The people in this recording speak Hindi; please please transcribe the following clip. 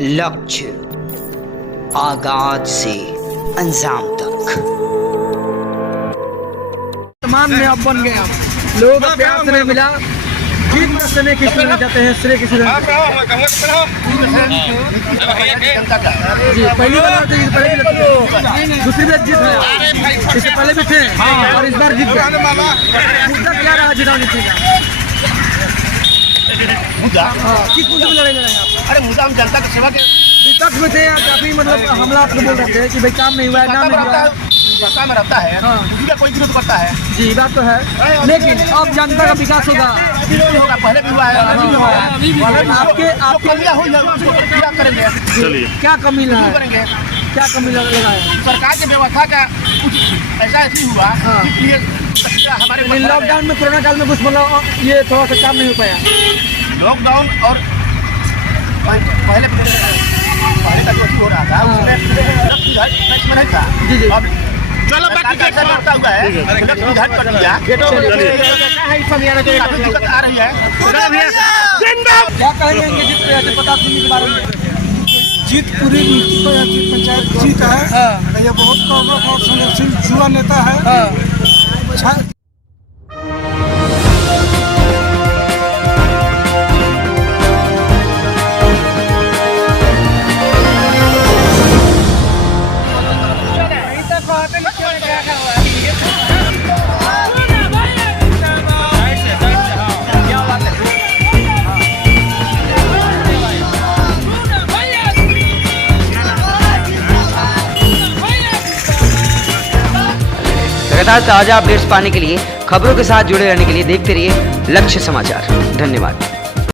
लक्ष्य आगाज से अंजाम तक। वर्तमान में अब बन गया, लोगों का प्यार से नहीं मिला, जीत में श्री कृष्ण में जाते हैं। श्री कृष्ण जी पहली बार पहले भी लगती, दूसरी बार जीत है, इससे पहले भी थे और इस बार जीत गए। मुद्दा क्या रहा चुनाव जीतने का? मुद्दा किस मुद्दे में लड़ाई लड़ाई आप? अरे मुद्दा हम जनता की सेवा के विपक्ष में थे, काफी मतलब हमला आपको बोल रहे थे कि भाई काम नहीं हुआ है, नाम नहीं हुआ है, जनता में रहता है, किसी का कोई विरोध करता है। जी बात तो है, लेकिन अब जनता का विकास होगा, होगा, पहले भी हुआ है, अभी भी होगा। आपके कमियां हुई है उसको क्या करेंगे? क्या कमी लगा करेंगे? क्या कमी लगा है? सरकार की व्यवस्था का कुछ ऐसा ऐसी हुआ इसलिए हमारे लॉकडाउन में कोरोना काल में कुछ मतलब ये थोड़ा सा काम नहीं हो पाया। लॉकडाउन और पहले का जो हो रहा था उसमें नहीं था। जी जी अब चलो कैसा बढ़ता हुआ है, निर्धारित कर दिया, काफी दिक्कत आ रही है। क्या कहेंगे जीत पता सुनने के बारे में? जीत पूरी पंचायत जीत है। ये बहुत प्रमुख और संरक्षित युवा नेता है। लगातार ताजा अपडेट्स पाने के लिए, खबरों के साथ जुड़े रहने के लिए देखते रहिए लक्ष्य समाचार। धन्यवाद।